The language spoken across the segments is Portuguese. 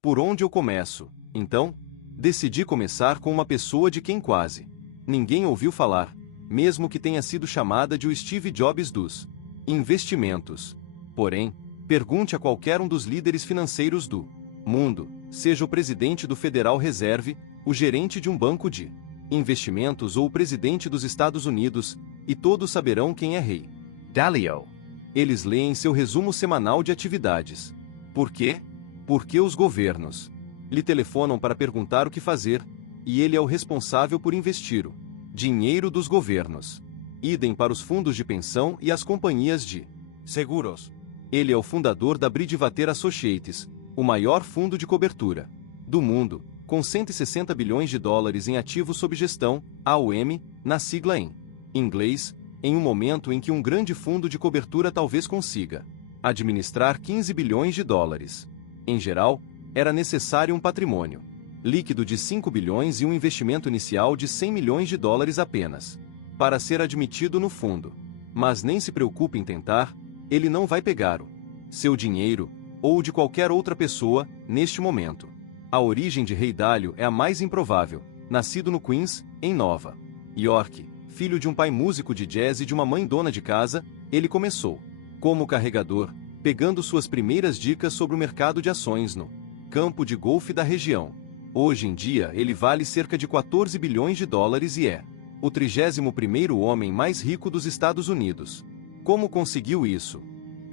Por onde eu começo? Então, decidi começar com uma pessoa de quem quase ninguém ouviu falar, mesmo que tenha sido chamada de o Steve Jobs dos investimentos. Porém, pergunte a qualquer um dos líderes financeiros do mundo, seja o presidente do Federal Reserve, o gerente de um banco de investimentos ou o presidente dos Estados Unidos, e todos saberão quem é Ray Dalio. Eles leem seu resumo semanal de atividades. Por quê? Porque os governos lhe telefonam para perguntar o que fazer, e ele é o responsável por investir o dinheiro dos governos. Idem para os fundos de pensão e as companhias de seguros. Ele é o fundador da Bridgewater Associates, o maior fundo de cobertura do mundo, com 160 bilhões de dólares em ativos sob gestão, AUM, na sigla em inglês, em um momento em que um grande fundo de cobertura talvez consiga administrar 15 bilhões de dólares. Em geral, era necessário um patrimônio líquido de 5 bilhões e um investimento inicial de 100 milhões de dólares apenas para ser admitido no fundo. Mas nem se preocupe em tentar, ele não vai pegar o seu dinheiro, ou de qualquer outra pessoa, neste momento. A origem de Ray Dalio é a mais improvável. Nascido no Queens, em Nova York, filho de um pai músico de jazz e de uma mãe dona de casa, ele começou como carregador, pegando suas primeiras dicas sobre o mercado de ações no campo de golfe da região. Hoje em dia ele vale cerca de 14 bilhões de dólares e é o 31º homem mais rico dos Estados Unidos. Como conseguiu isso?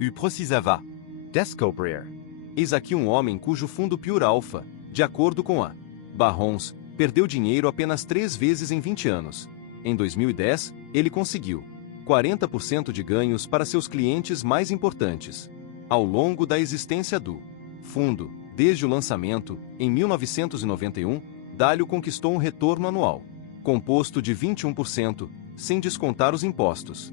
U precisava descobrir. Eis aqui um homem cujo fundo Pure Alpha, de acordo com a Barrons, perdeu dinheiro apenas 3 vezes em 20 anos. Em 2010, ele conseguiu 40% de ganhos para seus clientes mais importantes. Ao longo da existência do fundo, desde o lançamento, em 1991, Dalio conquistou um retorno anual composto de 21%, sem descontar os impostos.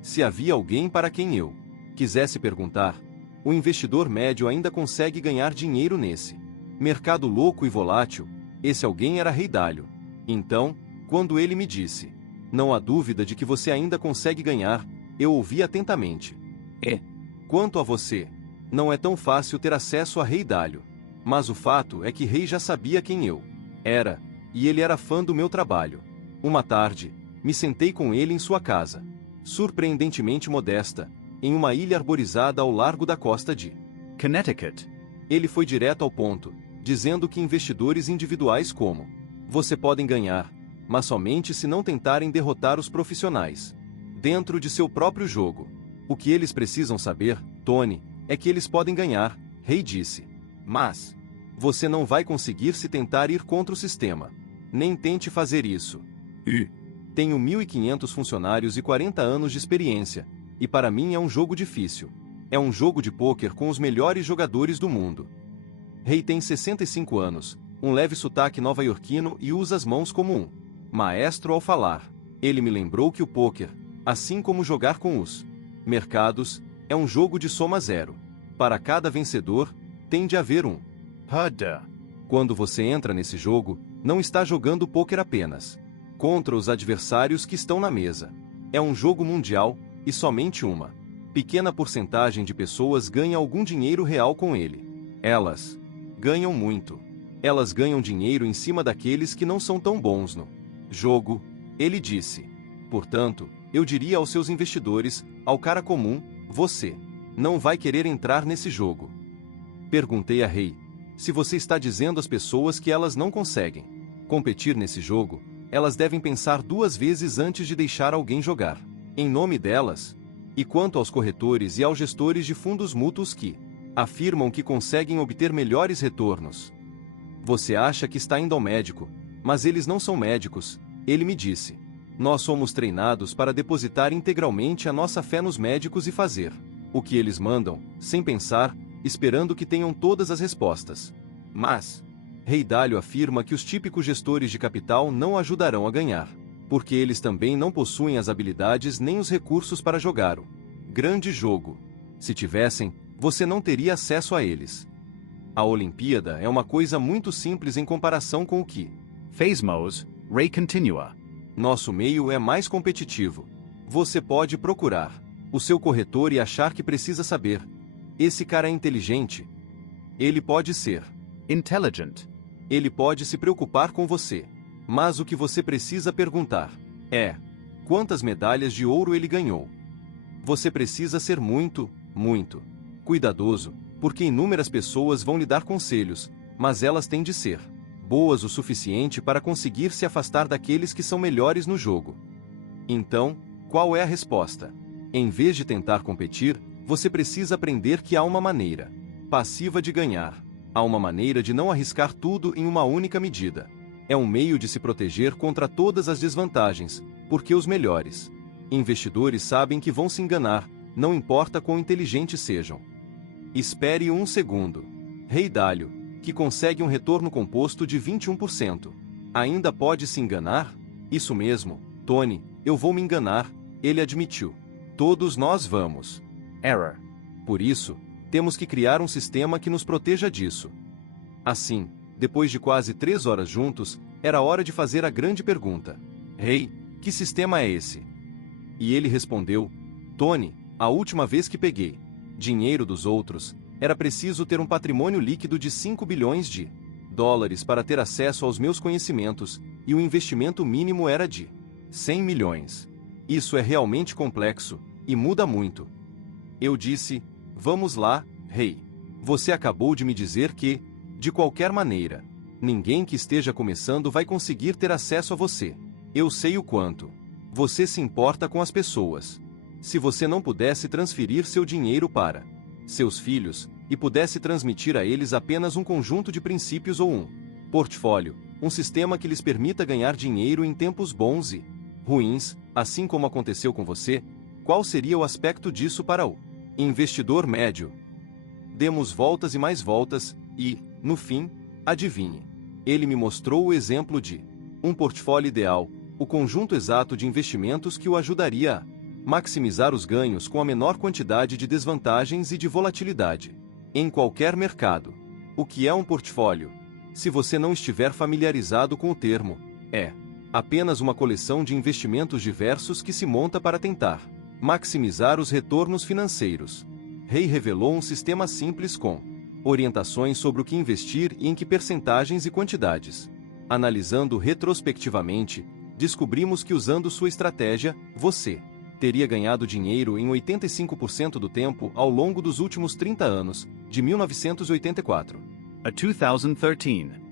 Se havia alguém para quem eu quisesse perguntar, o investidor médio ainda consegue ganhar dinheiro nesse mercado louco e volátil, esse alguém era Ray Dalio. Então, quando ele me disse, não há dúvida de que você ainda consegue ganhar, eu ouvi atentamente. Quanto a você, não é tão fácil ter acesso a Ray Dalio. Mas o fato é que Ray já sabia quem eu era, e ele era fã do meu trabalho. Uma tarde, me sentei com ele em sua casa, surpreendentemente modesta, em uma ilha arborizada ao largo da costa de Connecticut. Ele foi direto ao ponto, dizendo que investidores individuais como você podem ganhar, mas somente se não tentarem derrotar os profissionais dentro de seu próprio jogo. O que eles precisam saber, Tony, é que eles podem ganhar, Ray disse. Mas você não vai conseguir se tentar ir contra o sistema. Nem tente fazer isso. Tenho 1.500 funcionários e 40 anos de experiência, e para mim é um jogo difícil. É um jogo de pôquer com os melhores jogadores do mundo. Ray tem 65 anos, um leve sotaque nova-iorquino e usa as mãos como um maestro ao falar. Ele me lembrou que o pôquer, assim como jogar com os mercados, é um jogo de soma zero. Para cada vencedor, tem de haver um perder. Quando você entra nesse jogo, não está jogando pôquer apenas contra os adversários que estão na mesa. É um jogo mundial, e somente uma pequena porcentagem de pessoas ganha algum dinheiro real com ele. Elas ganham muito. Elas ganham dinheiro em cima daqueles que não são tão bons no jogo, ele disse. Portanto, eu diria aos seus investidores, ao cara comum, você não vai querer entrar nesse jogo. Perguntei a Ray, se você está dizendo às pessoas que elas não conseguem competir nesse jogo, elas devem pensar 2 vezes antes de deixar alguém jogar em nome delas. E quanto aos corretores e aos gestores de fundos mútuos que afirmam que conseguem obter melhores retornos, você acha que está indo ao médico, mas eles não são médicos, ele me disse. Nós somos treinados para depositar integralmente a nossa fé nos médicos e fazer o que eles mandam, sem pensar, esperando que tenham todas as respostas. Mas Ray Dalio afirma que os típicos gestores de capital não ajudarão a ganhar, porque eles também não possuem as habilidades nem os recursos para jogar o grande jogo. Se tivessem, você não teria acesso a eles. A Olimpíada é uma coisa muito simples em comparação com o que Fazmos, Ray continua. Nosso meio é mais competitivo. Você pode procurar o seu corretor e achar que precisa saber. Esse cara é inteligente. Ele pode ser Intelligent. Ele pode se preocupar com você. Mas o que você precisa perguntar é: quantas medalhas de ouro ele ganhou? Você precisa ser muito cuidadoso, porque inúmeras pessoas vão lhe dar conselhos, mas elas têm de ser boas o suficiente para conseguir se afastar daqueles que são melhores no jogo. Então, qual é a resposta? Em vez de tentar competir, você precisa aprender que há uma maneira passiva de ganhar. Há uma maneira de não arriscar tudo em uma única medida. É um meio de se proteger contra todas as desvantagens, porque os melhores investidores sabem que vão se enganar, não importa quão inteligentes sejam. Espere um segundo. Rei Dalio, que consegue um retorno composto de 21%. Ainda pode se enganar? Isso mesmo, Tony, eu vou me enganar, ele admitiu. Todos nós vamos. Error. Por isso, temos que criar um sistema que nos proteja disso. Assim, depois de quase 3 horas juntos, era hora de fazer a grande pergunta. Rei, que sistema é esse? E ele respondeu: Tony, a última vez que peguei dinheiro dos outros, era preciso ter um patrimônio líquido de 5 bilhões de dólares para ter acesso aos meus conhecimentos, e o investimento mínimo era de 100 milhões. Isso é realmente complexo, e muda muito. Eu disse: vamos lá, rei. Você acabou de me dizer que, de qualquer maneira, ninguém que esteja começando vai conseguir ter acesso a você. Eu sei o quanto você se importa com as pessoas. Se você não pudesse transferir seu dinheiro para seus filhos, e pudesse transmitir a eles apenas um conjunto de princípios ou um portfólio, um sistema que lhes permita ganhar dinheiro em tempos bons e ruins, assim como aconteceu com você, qual seria o aspecto disso para o investidor médio? Demos voltas e mais voltas, e, no fim, adivinhe. Ele me mostrou o exemplo de um portfólio ideal, o conjunto exato de investimentos que o ajudaria a maximizar os ganhos com a menor quantidade de desvantagens e de volatilidade. Em qualquer mercado. O que é um portfólio? Se você não estiver familiarizado com o termo, é apenas uma coleção de investimentos diversos que se monta para tentar maximizar os retornos financeiros. Rei revelou um sistema simples com orientações sobre o que investir e em que percentagens e quantidades. Analisando retrospectivamente, descobrimos que usando sua estratégia, você teria ganhado dinheiro em 85% do tempo ao longo dos últimos 30 anos, de 1984. A 2013